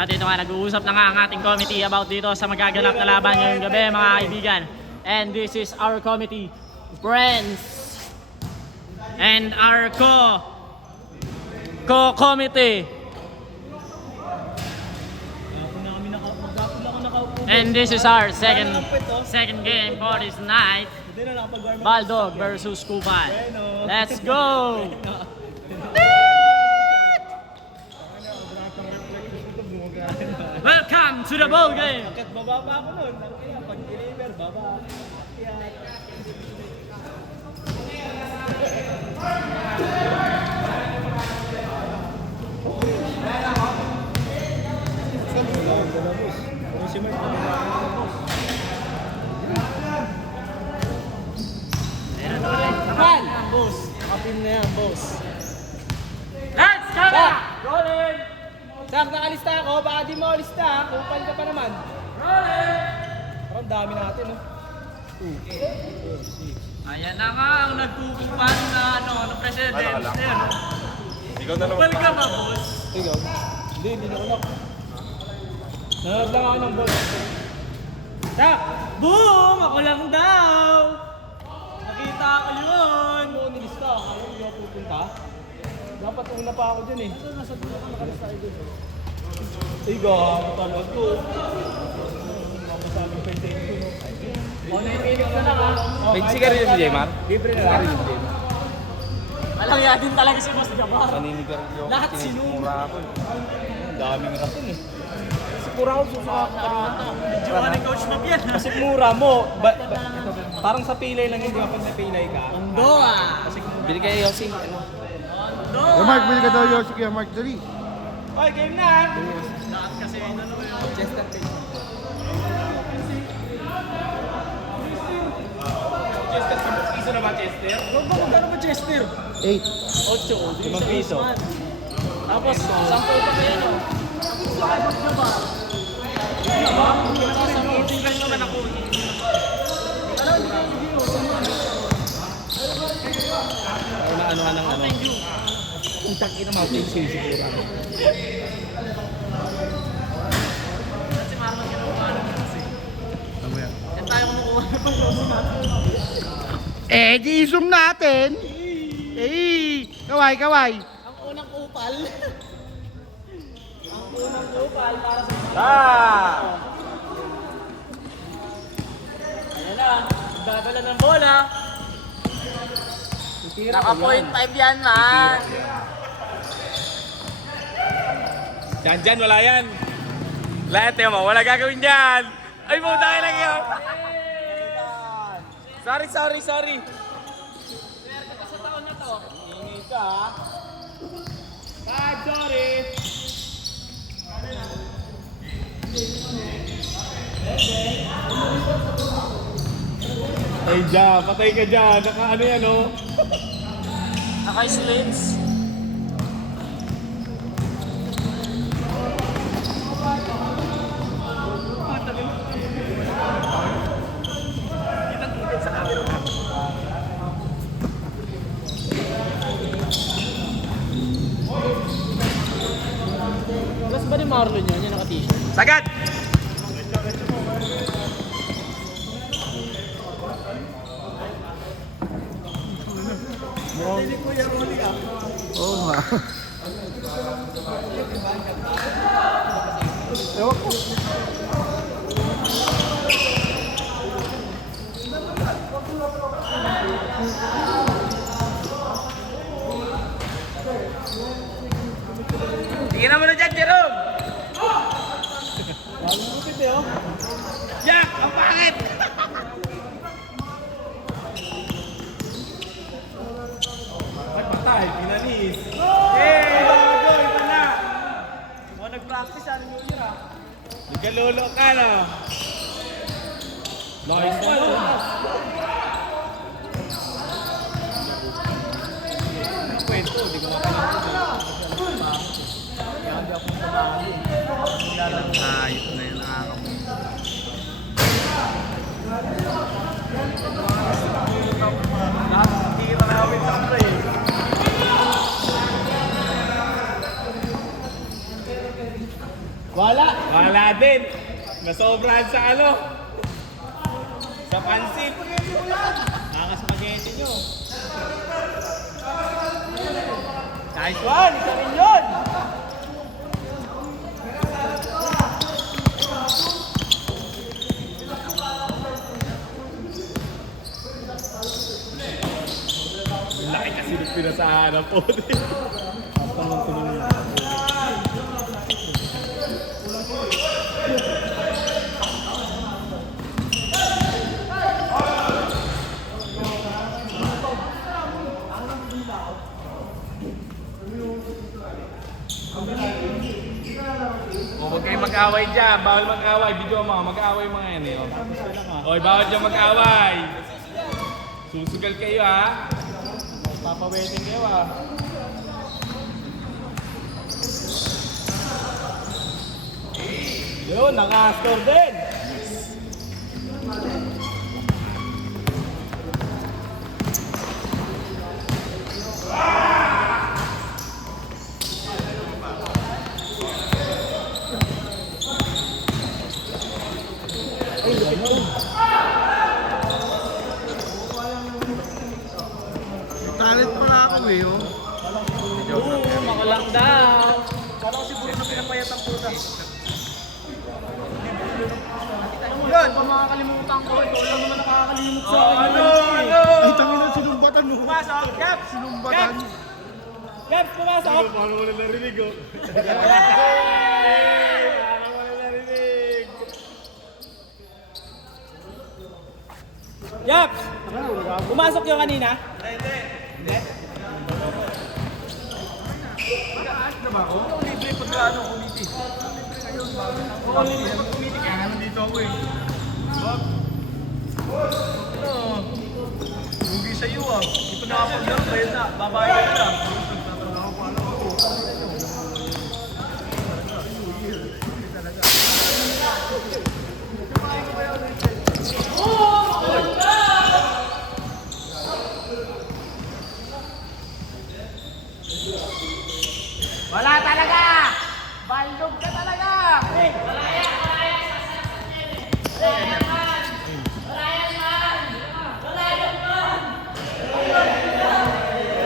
At ito nga, nag-uusap na nga ang ating committee about dito sa magaganap na laban ngayong gabi mga kaibigan. And this is our committee, friends. And our co-committee. And this is our second game for this night. Baldog versus Kupal. Let's go! Welcome to the ball game! Bababa ako nun. Pag deliver, baba. Boss, kapin na yan, boss. Let's go! Rolling! Sak, nakalista ako, baka di mo alista, kupal ka pa naman. Rolling! Parang dami natin, no? Ayan na nga ang nagkukupan na president. Ayan. Ikaw na lang. Kupal ka ba, boss? Ikaw? Hindi na unak. Nanood lang ako ng boss. Sak! Boom! Ako lang daw! Nakita ko yun! Ano nilista? Ayaw hindi ako pupunta. Dapat una pa ako dyan eh. Nasa dulo ka nakalista ay doon. Ay gawa talaga to. Mamasaging pwede ko no. O, naipinig ka na ka. May sigarilyo si Jaymar? Libre na lang. Alang yan din talaga si Boss Gabar. Naninigarilyo. Lahat sinunod. Mura ako. Ang daming rason eh. Kasi pura ako susuka Medyo ka ni Coach Map yan. Kasi mura mo. Parang sa pilay lang hindi kapag napilay ka. Mundo ah! Kasi Bili kayo Yossi. Mundo Yo, Mark, bili ka daw Yoshi kaya Mark, dali. okay, game na! Lahat kasi yun. Chester pin. Chester, 10 piso na ba Chester? Magkano ba Chester? 8. 8. 5 piso. Tapos, sample pa kayo no? Sa Boss Gabar. Sa meeting kayo naman ako. Ano ng ano? Thank you. Ang taki na mountain siguro. Si Marlon kinukuha naman kasi. Yan tayo kumukuha na pang closing natin. Eh, di-zoom natin. Kaway, kaway. Ang unang kupal. Ang unang kupal para sa... Ayan na. Gagala ng bola. Naka 0.5 yan man. Dyan, wala yan. Lahat mo, wala gagawin dyan. Ay, puta kayo lang yun. Sorry. Swerte ka sa taon na to. Ingay ka ha. Sorry. Ay dyan, patay ka dyan. Naka ano yan oh. Naka-slates. Plus ba ni Marlon yun? Yung naka-t-shirt? Sagad! Oo nga. Ewan ko. Tingnan mo na dyan, Jerome! Lupit eh oh. Jack, ang pangit! Ay patay, pinanis. Ito na! Mga nag-practice ano nyo yun ha. Nagkalolo ka na. Lakas ka no. Ang kwento, di ko Ayos na yun, nakakamuha. Tira namin sa pre. Wala din. Nasobrahan sa ano. Sa pansit. Naka spaghetti nyo. Nice one! Isa rin yun! Laki kasi ng pinasahanap po. Huwag kayong mag-away dyan. Bawal mag-away. Video mo, mag-away mga yan eh. Oy, bawal dyan mag-away. Susugal kayo ha. Papawedding kayo ah. Yun, naka-score din! Talent pala ako eh, oh. Oo, maka-lockdown! Kala ko siguro na pinapayat ang puta. Yun, kung makakalimutan ko, ito lang naman nakakalimut sa akin. Ay, tangin na sinumbatan mo. Pumasok! Gaps! Sinumbatan. Gaps, pumasok! Paano mo na narinig oh? Yaps! Pumasok yung kanina? Libre pagkaano committee. Oo, libre pag committee kaya naman dito ako eh. Lugi sa iyo ah. Hindi pa nakapaglaro dahil na. Babayad ka lang. Wala talaga! Baldog ka talaga!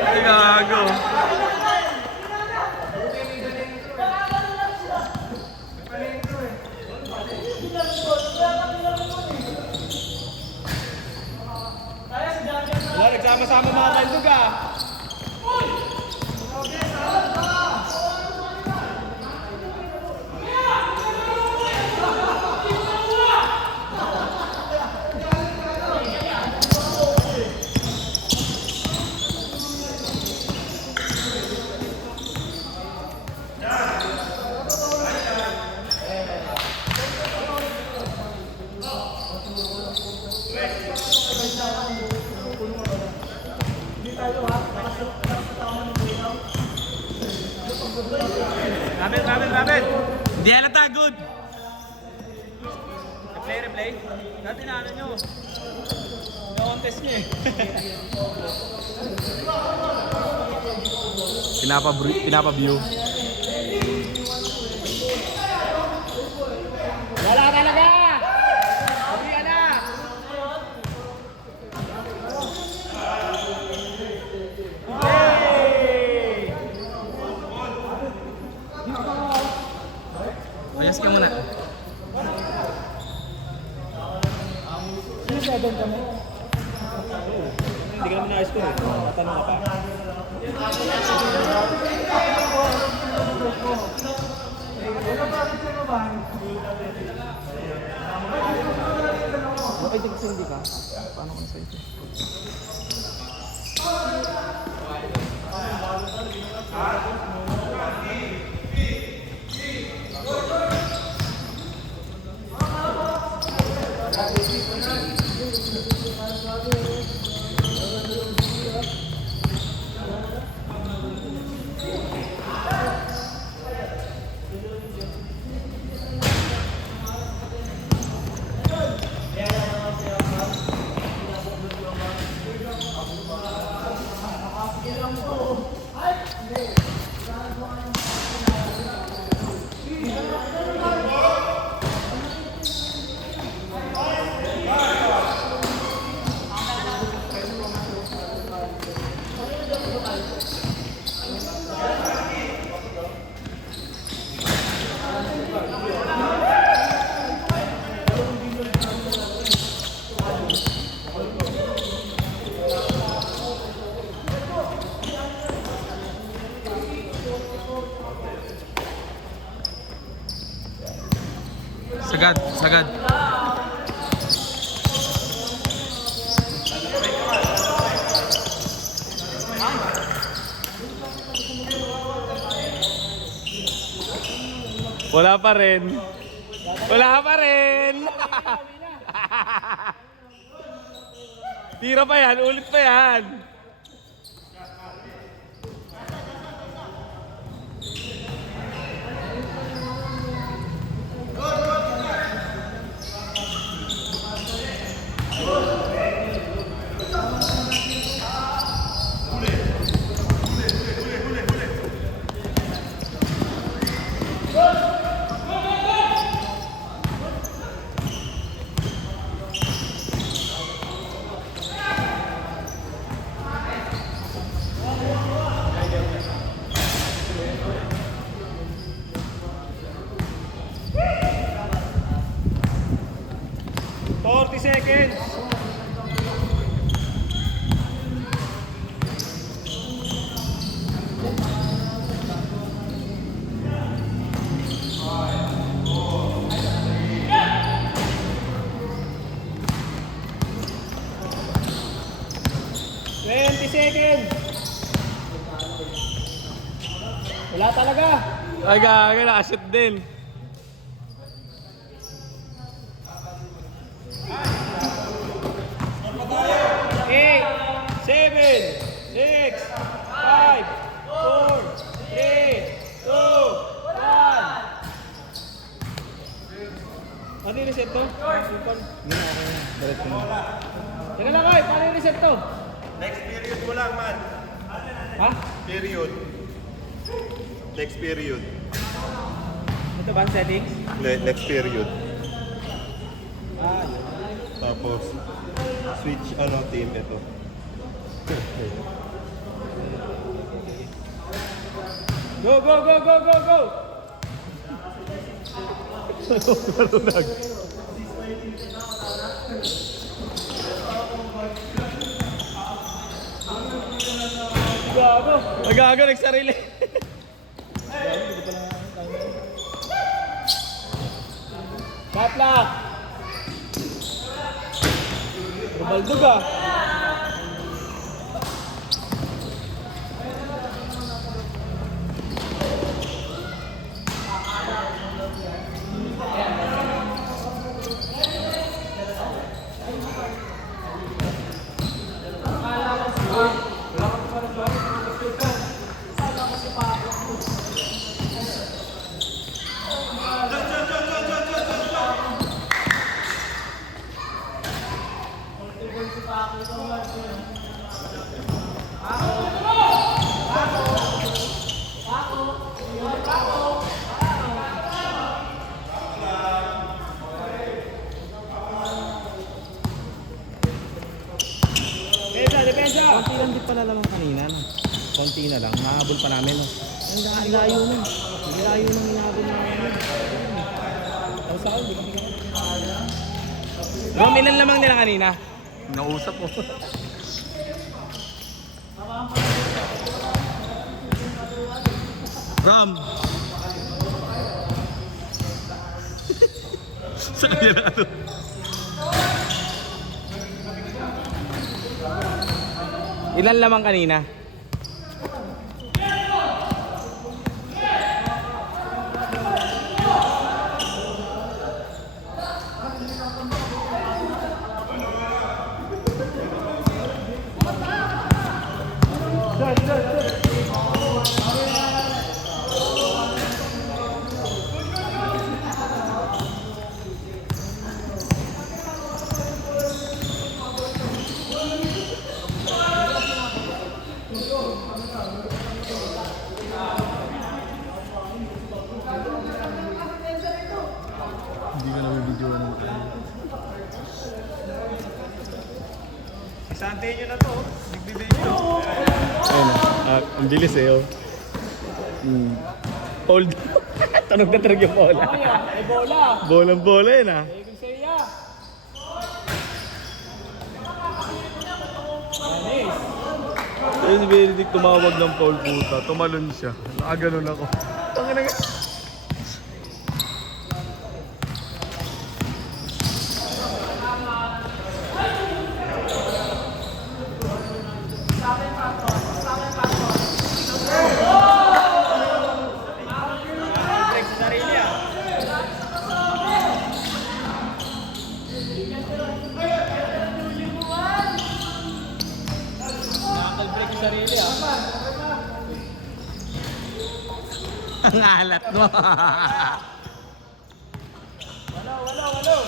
Ay, gago. Wala, nagsama-sama mga kaldog ah. Rapid! Di halata, good. Replay? Dati na ano nyo. Na-contest nyo eh. Pinapa-view. Wala talaga! Sabi ka na! Yay! Mayas ka muna. Hindi ka naman na-score eh. Tatanong ka pa. Bakit hindi ka? Paano kung sa ito? Sagad, sagad. Wala pa rin. Wala pa rin. Tira pa yan, ulit pa yan. Wala talaga. Ay, gaga, nakashoot din. Eight, 7, 6, 5, 4, 3, 2, 1. Ano yung reset to? Teka lang kayo, paano yung reset to? Next period mo lang, man. Ha? Period. Next period. Ito ba ang settings? Next period. Tapos, switch team ito. Go, go, go, go, go, go! Gago! Magago, nagsarili. Batlak! Rubaldog ah! Konti lang din pala naman kanina. No? Konti na lang. Mahabol pa namin. No? Ang layo nun. Ang layo nang inahabol namin. Ang saan? Rom, ilan lamang nila kanina? Nausap mo. Rom! Saan yan na ito? Ilan lamang kanina? Hindi ka nabibidyoan mo. Isantayin nyo na to. Nagbibidyo. Ayun na. Ang bilis eh. Oh. Hold. Tunog na tunog yung bola. May bola. Bolang-bola yun ah. Egong saya. Anis. Ayun si Benedict tumawag ng foul puta. Tumalon siya. Nakaganon ako. Tangina nga. Break sa sarili ah. Nakakal-break sa sarili ah. Ang alat mo. Walo.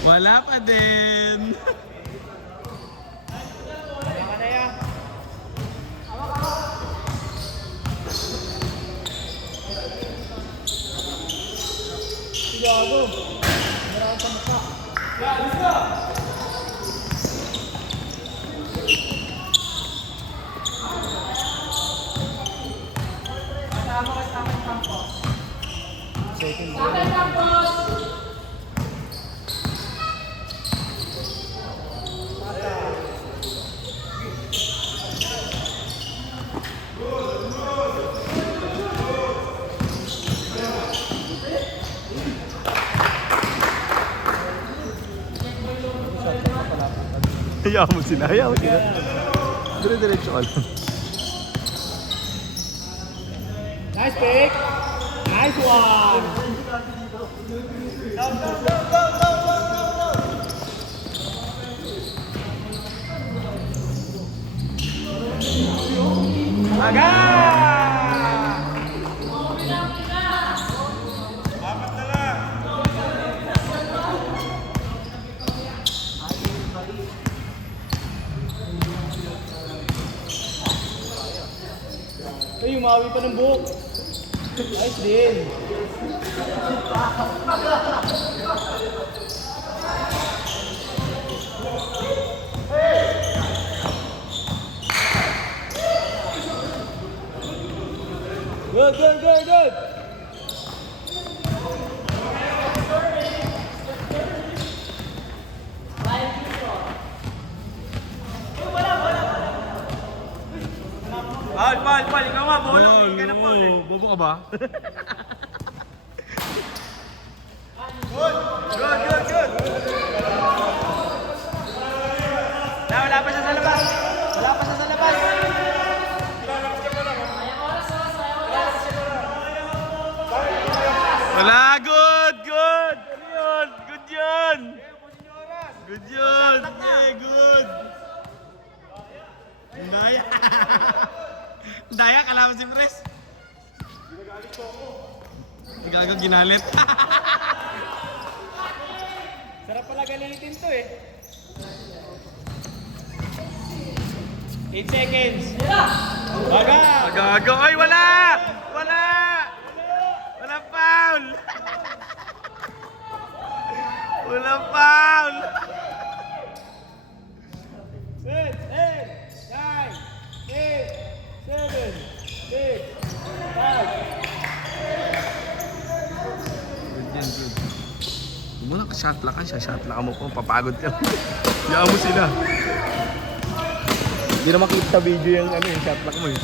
Wala pa din. Tama na yan. Gago. Marami sa mukha. Second goal. Hayaan mo sila. Dire-diretso ka lang. Nice pick. Nice one. Ay, umawi pa ng buhok. Nice din. Good. Paul, ikaw nga, bolong. Hindi ka na Paul. Bobo ka ba? Good. Wala pa siya sa labas. Wala, good. Good yun. Yeah, good. Daya. Daya, kalaban si Pres. Gago, ginalit. Sarap pala galitin to eh. 8 seconds. Baga. Gago, ay wala! Walang foul! Walang foul! 10, 9, 8, 7, 6, 5. Muna ka shotlock ka siya, shotlock mo po, papagod ka. Hayaan mo sila. Hindi na makita sa video yung shotlock mo eh.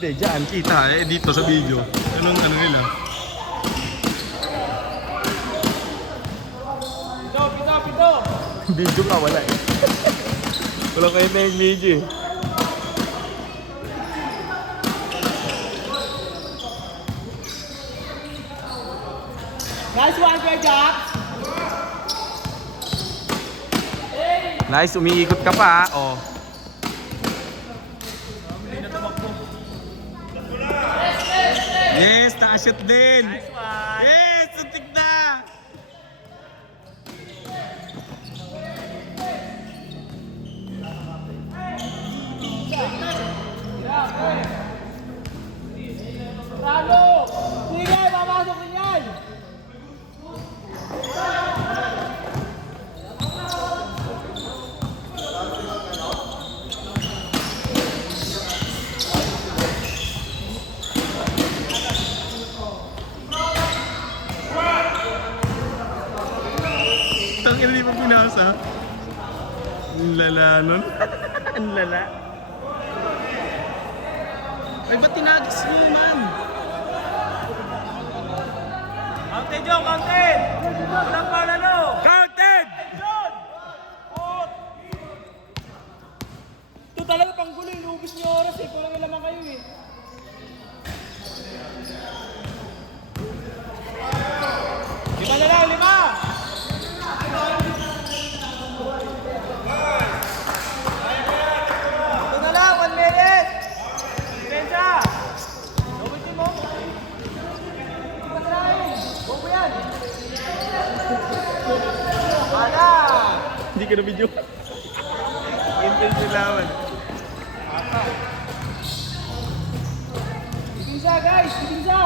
Hindi, dyan, kita eh, dito sa video. Anong nila? Pito. Video ka, wala eh. Wala kayo na yung video eh. Nice one, Kuya Jack. Nice, umiikot ka pa oh. Hindi na tumakbo. Nakashoot din. Nice one. Yes! Suntik na! Bravo! Sige, papasok ko yan! Tangina, di pa pinasa. Ang lala nun. Ang lala. Ay, ba't tinagis niyo man? Counted yun, counted! Walang panalo! Counted! Ito talaga panggulo, inuubos niyo oras eh. Kulang na naman kayo eh. Lima na lang, lima! Ito na lang, 1 minute! Depensa! Gawin din mo! Patry! Go mo yan! Wala! Hindi ka na video. Intense yung laban. Depensa guys! Depensa!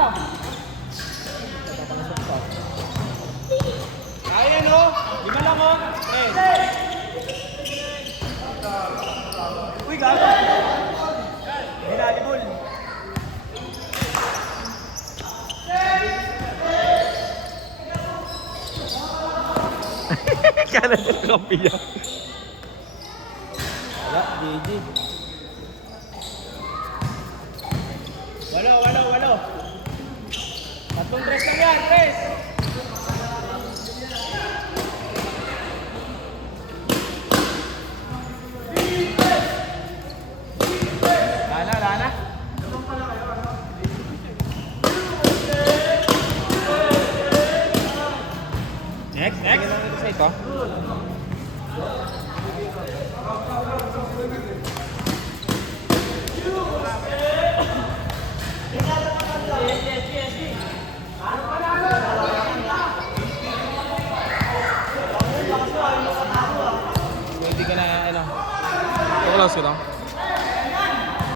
Kaya no? Lima lang oh! Uy, gago! Hinalibol! Kala na kampiyan. Wala, GG. Walo. Tatlong dress lang yan, dress! Lana. Next. Sa ito. Pwede ka na, ano. Wala sila.